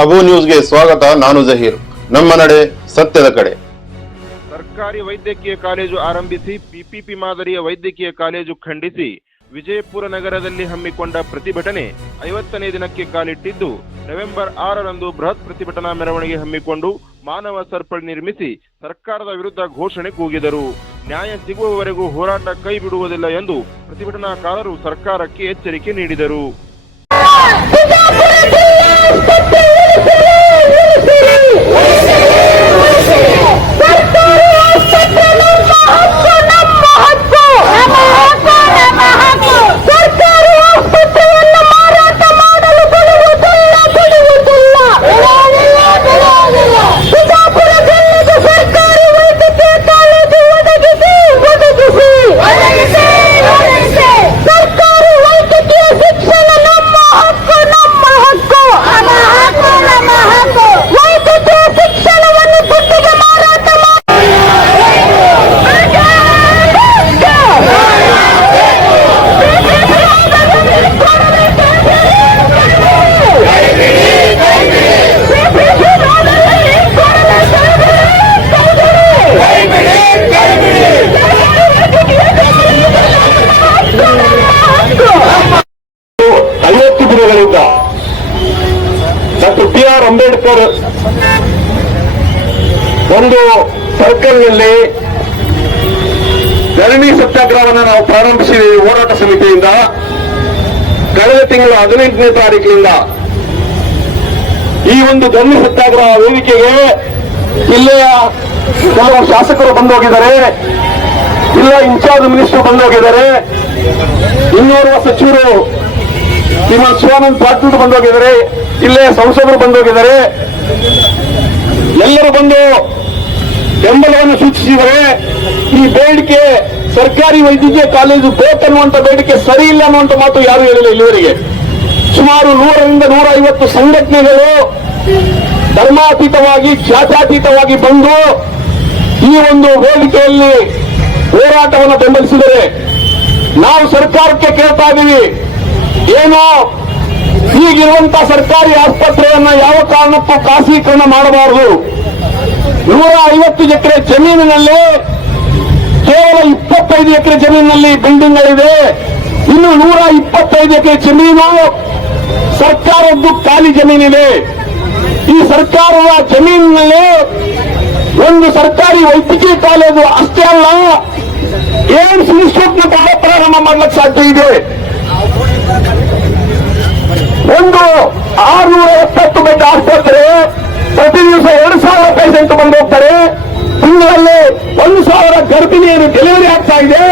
ಅಬು ನ್ಯೂಸ್ಗೆ ಸ್ವಾಗತ ನಾನು ಜಹೀರ್. ನಮ್ಮ ನಡೆ ಸತ್ಯದ ಕಡೆ. ಸರ್ಕಾರಿ ವೈದ್ಯಕೀಯ ಕಾಲೇಜು ಆರಂಭಿಸಿ ಪಿಪಿಪಿ ಮಾದರಿಯ ವೈದ್ಯಕೀಯ ಕಾಲೇಜು ಖಂಡಿಸಿ ವಿಜಯಪುರ ನಗರದಲ್ಲಿ ಹಮ್ಮಿಕೊಂಡ ಪ್ರತಿಭಟನೆ ಐವತ್ತನೇ ದಿನಕ್ಕೆ ಕಾಲಿಟ್ಟಿದ್ದು. ನವೆಂಬರ್ ಆರರಂದು ಬೃಹತ್ ಪ್ರತಿಭಟನಾ ಮೆರವಣಿಗೆ ಹಮ್ಮಿಕೊಂಡು ಮಾನವ ಸರ್ಪಳಿ ನಿರ್ಮಿಸಿ ಸರ್ಕಾರದ ವಿರುದ್ಧ ಘೋಷಣೆ ಕೂಗಿದರು. ನ್ಯಾಯ ಸಿಗುವವರೆಗೂ ಹೋರಾಟ ಕೈ ಬಿಡುವುದಿಲ್ಲ ಎಂದು ಪ್ರತಿಭಟನಾಕಾರರು ಸರ್ಕಾರಕ್ಕೆ ಎಚ್ಚರಿಕೆ ನೀಡಿದರು. ಡಾಕ್ಟರ್ ಬಿ ಆರ್ ಅಂಬೇಡ್ಕರ್ ಒಂದು ಸರ್ಕಲ್ನಲ್ಲಿ ಧರಣಿ ಸತ್ಯಾಗ್ರಹವನ್ನು ನಾವು ಪ್ರಾರಂಭಿಸಿದ್ದೀವಿ ಹೋರಾಟ ಸಮಿತಿಯಿಂದ. ಕಳೆದ ತಿಂಗಳ ಹದಿನೆಂಟನೇ ತಾರೀಕಿನಿಂದ ಈ ಒಂದು ಧರಣಿ ಸತ್ಯಾಗ್ರಹ ವೇದಿಕೆಗೆ ಜಿಲ್ಲೆಯ ಕೆಲವು ಶಾಸಕರು ಬಂದು ಹೋಗಿದ್ದಾರೆ ಜಿಲ್ಲಾ ಇನ್ಚಾರ್ಜ್ ಮಿನಿಸ್ಟರ್ ಬಂದು ಹೋಗಿದ್ದಾರೆ ಇನ್ನೋರ್ವ ಸಚಿವರು ಶಿವಾನಂದ್ ಪಾಟೀಲ್ ಬಂದು ಹೋಗಿದ್ದಾರೆ ಇಲ್ಲೇ ಸಂಸದರು ಬಂದೋಗಿದ್ದಾರೆ. ಎಲ್ಲರೂ ಬಂದು ಬೆಂಬಲವನ್ನು ಸೂಚಿಸಿದರೆ ಈ ಬೇಡಿಕೆ ಸರ್ಕಾರಿ ವೈದ್ಯಕೀಯ ಕಾಲೇಜು ಬೇಕನ್ನುವಂತ ಬೇಡಿಕೆ ಸರಿ ಇಲ್ಲ ಅನ್ನುವಂತ ಮಾತು ಯಾರು ಹೇಳಿಲ್ಲ ಇಲ್ಲಿವರೆಗೆ. ಸುಮಾರು ನೂರರಿಂದ ನೂರ ಐವತ್ತು ಸಂಘಟನೆಗಳು ಧರ್ಮಾತೀತವಾಗಿ ಜಾತ್ಯಾತೀತವಾಗಿ ಬಂದು ಈ ಒಂದು ಬೇಡಿಕೆಯಲ್ಲಿ ಹೋರಾಟವನ್ನು ಬೆಂಬಲಿಸಿದರೆ ನಾವು ಸರ್ಕಾರಕ್ಕೆ ಕೇಳ್ತಾ ಇದ್ದೀವಿ ಏನು ಈಗಿರುವಂತ ಸರ್ಕಾರಿ ಆಸ್ಪತ್ರೆಯನ್ನ ಯಾವ ಕಾರಣಕ್ಕೂ ಖಾಸಗೀಕರಣ ಮಾಡಬಾರದು. ನೂರ ಐವತ್ತು ಎಕರೆ ಜಮೀನಿನಲ್ಲಿ ಕೇವಲ ಇಪ್ಪತ್ತೈದು ಎಕರೆ ಜಮೀನಿನಲ್ಲಿ ಬಿಲ್ಡಿಂಗ್ಗಳಿದೆ ಇನ್ನು ನೂರ ಇಪ್ಪತ್ತೈದು ಎಕರೆ ಜಮೀನು ಸರ್ಕಾರದ್ದು ಖಾಲಿ ಜಮೀನಿದೆ. ಈ ಸರ್ಕಾರದ ಜಮೀನಿನಲ್ಲಿ ಒಂದು ಸರ್ಕಾರಿ ವೈದ್ಯಕೀಯ ಕಾಲೇಜು ಅಷ್ಟೇ ಅಲ್ಲ, ಏಮ್ಸ್ ಇನ್ಸ್ಟಿಟ್ಯೂಟ್ನ ಪ್ರಾರಂಭ ಮಾಡ್ಲಿಕ್ಕೆ ಸಾಧ್ಯ ಇದೆ. ಒಂದು ಆರ್ನೂರ ಎಪ್ಪತ್ತು ಬೆಡ್ ಆಸ್ಪತ್ರೆ ಪ್ರತಿ ದಿವಸ ಎರಡು ಸಾವಿರ ಪೇಷಂಟ್ ಬಂದು ಹೋಗ್ತಾರೆ ತಿಂಗಳಲ್ಲಿ ಒಂದು ಸಾವಿರ ಗರ್ಭಿಣಿಯರು ಡೆಲಿವರಿ ಆಗ್ತಾ ಇದೆ.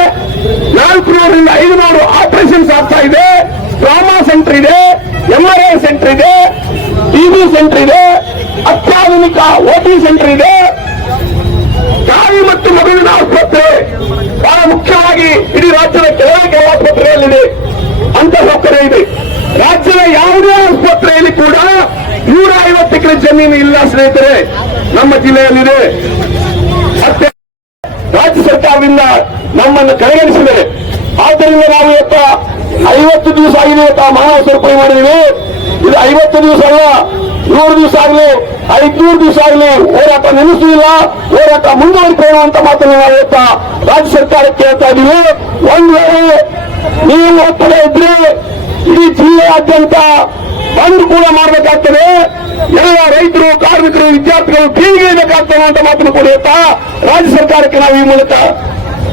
ನಾಲ್ಕು ನೂರರಿಂದ ಐದು ನೂರು ಆಪರೇಷನ್ಸ್ ಆಗ್ತಾ ಇದೆ. ಟ್ರಾಮಾ ಸೆಂಟರ್ ಇದೆ ಎಂಆರ್ಐ ಸೆಂಟರ್ ಇದೆ ಟಿಬಿ ಸೆಂಟರ್ ಇದೆ, ಅತ್ಯಾಧುನಿಕ ಓಟಿ ಸೆಂಟರ್ ಇದೆ. ತಾಯಿ ಮತ್ತು ಮಗುವಿನ ಆಸ್ಪತ್ರೆ ಬಹಳ ಮುಖ್ಯವಾಗಿ ಇಡೀ ರಾಜ್ಯದ ಕೆಲವೇ ಕೆಲವು ಆಸ್ಪತ್ರೆಯಲ್ಲಿದೆ. ಅಂತ ಸೌಕರ್ಯ ಇದೆ ರಾಜ್ಯದ ಯಾವುದೇ ಆಸ್ಪತ್ರೆಯಲ್ಲಿ ಕೂಡ ನೂರ ಐವತ್ತು ಎಕರೆ ಜಮೀನು ಇಲ್ಲ ಸ್ನೇಹಿತರೆ, ನಮ್ಮ ಜಿಲ್ಲೆಯಲ್ಲಿದೆ. ಮತ್ತೆ ರಾಜ್ಯ ಸರ್ಕಾರದಿಂದ ನಮ್ಮನ್ನು ಕಡೆಗಣಿಸಿದೆ. ಆದ್ದರಿಂದ ನಾವು ಇವತ್ತ ಐವತ್ತು ದಿವಸ ಆಗಿದೆ, ಇವತ್ತು ಮಾನವ ಸರಪಳಿ ಮಾಡಿದೀವಿ ಇದು ಐವತ್ತು ದಿವಸ ಅಲ್ಲ, ನೂರು ದಿವಸ ಆಗಲಿ, ಐದ್ನೂರು ದಿವಸ ಆಗಲಿ ಹೋರಾಟ ನಿಲ್ಲಿಸುವುದಿಲ್ಲ. ಹೋರಾಟ ಮುಂದುವರಿಕೊಳ್ಳುವಂತ ಮಾತನ್ನು ನಾವು ಇವತ್ತ ರಾಜ್ಯ ಸರ್ಕಾರಕ್ಕೆ ಹೇಳ್ತಾ ಇದ್ದೀವಿ. ಒಂದು ವೇಳೆ ನೀವು ಒತ್ತಡ ಇದ್ರೆ ಇಡೀ ಜಿಲ್ಲೆಯಾದ್ಯಂತ ಬಂದ್ ಕೂಡ ಮಾಡಬೇಕಾಗ್ತದೆ. ಎಲ್ಲ ರೈತರು, ಕಾರ್ಮಿಕರು, ವಿದ್ಯಾರ್ಥಿಗಳು ಬೀದಿಗೆ ಬೇಕಾಗ್ತದೆ ಅಂತ ಮಾತನ್ನು ಕೂಡ ರಾಜ್ಯ ಸರ್ಕಾರಕ್ಕೆ ನಾವು ಈ ಮೂಲಕ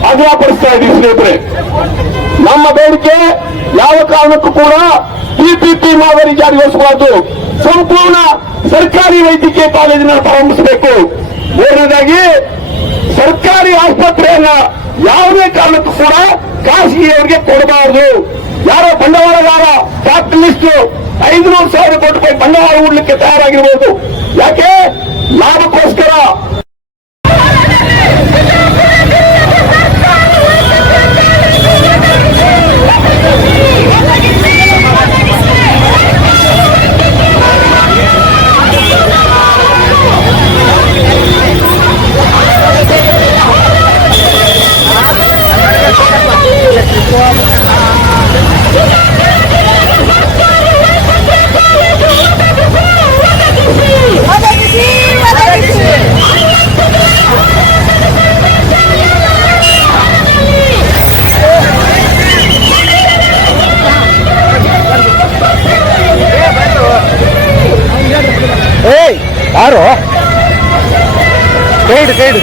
ಆಗ್ರಹಪಡಿಸ್ತಾ ಇದ್ದೀವಿ ಸ್ನೇಹಿತರೆ. ನಮ್ಮ ಬೇಡಿಕೆ ಯಾವ ಕಾರಣಕ್ಕೂ ಕೂಡ ಪಿಪಿಪಿ ಮಾದರಿ ಜಾರಿಗೊಳಿಸಬಾರದು. ಸಂಪೂರ್ಣ ಸರ್ಕಾರಿ ವೈದ್ಯಕೀಯ ಕಾಲೇಜಿನ ಪ್ರಾರಂಭಿಸಬೇಕು. ಮೂರನೇದಾಗಿ, ಸರ್ಕಾರಿ ಆಸ್ಪತ್ರೆಯನ್ನ ಯಾವುದೇ ಕಾರಣಕ್ಕೂ ಕೂಡ ಖಾಸಗಿಯವರಿಗೆ ಕೊಡಬಾರದು. ಯಾರೋ ಬಂಡವಾಳಗಾರ ಕ್ಯಾಪಿಟಲಿಸ್ಟ್ ಐದುನೂರು ಸಾವಿರ ಕೋಟಿ ರೂಪಾಯಿ ಬಂಡವಾಳ ಹೂಡಲಿಕ್ಕೆ ತಯಾರಾಗಿರ್ಬೋದು. ಯಾಕೆ? ಲಾಭಕ್ಕೋಸ್ಕರ கைடு கைடு